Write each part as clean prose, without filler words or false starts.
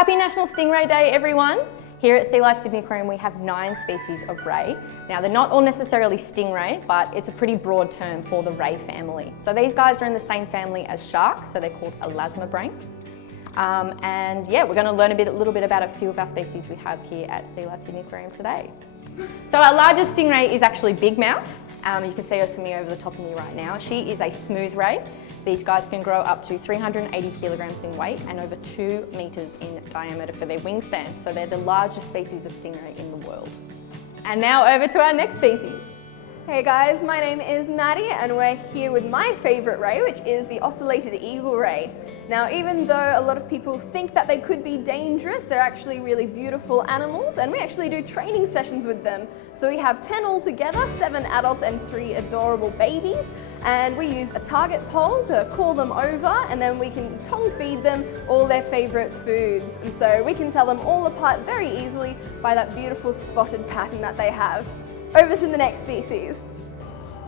Happy National Stingray Day, everyone! Here at Sea Life Sydney Aquarium we have 9 species of ray. Now they're not all necessarily stingray, but it's a pretty broad term for the ray family. So these guys are in the same family as sharks, so they're called elasmobranchs. And yeah, we're going to learn a little bit about a few of our species we have here at Sea Life Sydney Aquarium today. So our largest stingray is actually big mouth. You can see her swimming over the top of me right now. She is a smooth ray. These guys can grow up to 380 kilograms in weight and over 2 meters in diameter for their wingspan. So they're the largest species of stingray in the world. And now over to our next species. Hey guys, my name is Maddie and we're here with my favourite ray, which is the oscillated eagle ray. Now, even though a lot of people think that they could be dangerous, they're actually really beautiful animals, and we actually do training sessions with them. So we have 10 altogether, 7 adults and 3 adorable babies, and we use a target pole to call them over, and then we can tongue feed them all their favourite foods. And so we can tell them all apart very easily by that beautiful spotted pattern that they have. Over to the next species.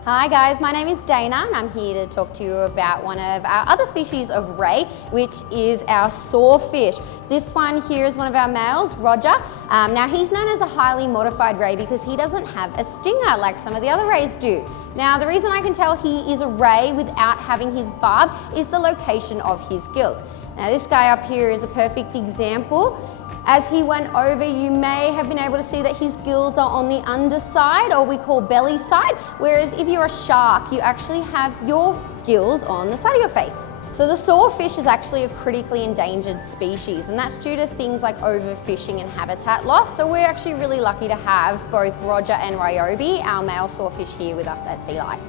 Hi guys, my name is Dana and I'm here to talk to you about one of our other species of ray, which is our sawfish. This one here is one of our males, Roger. Now he's known as a highly modified ray because he doesn't have a stinger like some of the other rays do. Now the reason I can tell he is a ray without having his barb is the location of his gills. Now this guy up here is a perfect example. As he went over, you may have been able to see that his gills are on the underside, or we call belly side, whereas if you're a shark, you actually have your gills on the side of your face. So the sawfish is actually a critically endangered species, and that's due to things like overfishing and habitat loss. So we're actually really lucky to have both Roger and Ryobi, our male sawfish, here with us at Sea Life.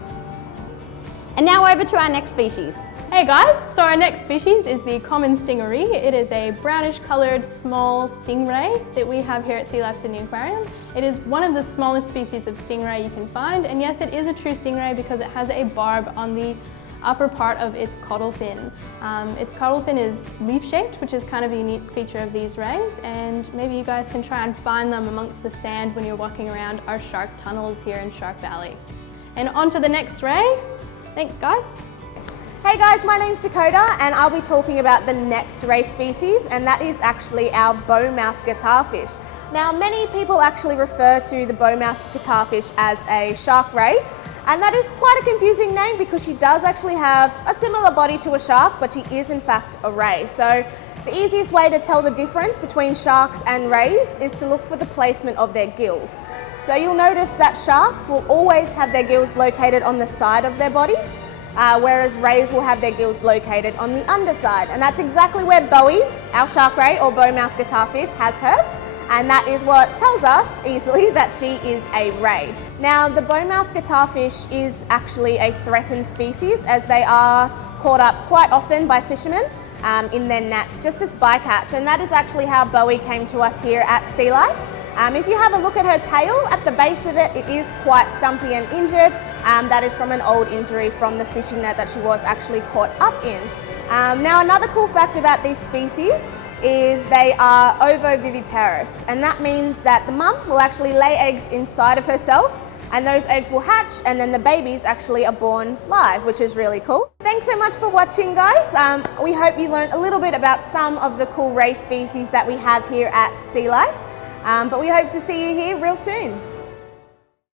And now over to our next species. Hey guys, so our next species is the common stingaree. It is a brownish coloured small stingray that we have here at Sea Life Sydney Aquarium. It is one of the smallest species of stingray you can find, and yes, it is a true stingray because it has a barb on the upper part of its caudal fin. Its caudal fin is leaf-shaped, which is kind of a unique feature of these rays, and maybe you guys can try and find them amongst the sand when you're walking around our shark tunnels here in Shark Valley. And on to the next ray. Thanks guys. Hey guys, my name's Dakota and I'll be talking about the next ray species, and that is actually our bowmouth guitarfish. Now many people actually refer to the bowmouth guitarfish as a shark ray, and that is quite a confusing name because she does actually have a similar body to a shark, but she is in fact a ray. So the easiest way to tell the difference between sharks and rays is to look for the placement of their gills. So you'll notice that sharks will always have their gills located on the side of their bodies, whereas rays will have their gills located on the underside. And that's exactly where Bowie, our shark ray or bowmouth guitarfish, has hers. And that is what tells us easily that she is a ray. Now the bowmouth guitarfish is actually a threatened species, as they are caught up quite often by fishermen in their nets just as bycatch, and that is actually how Bowie came to us here at Sea Life. If you have a look at her tail, at the base of it, it is quite stumpy and injured. That is from an old injury from the fishing net that she was actually caught up in. Now another cool fact about these species is they are ovoviviparous, and that means that the mum will actually lay eggs inside of herself, and those eggs will hatch, and then the babies actually are born live, which is really cool. Thanks so much for watching guys. We hope you learned a little bit about some of the cool ray species that we have here at Sea Life. But we hope to see you here real soon.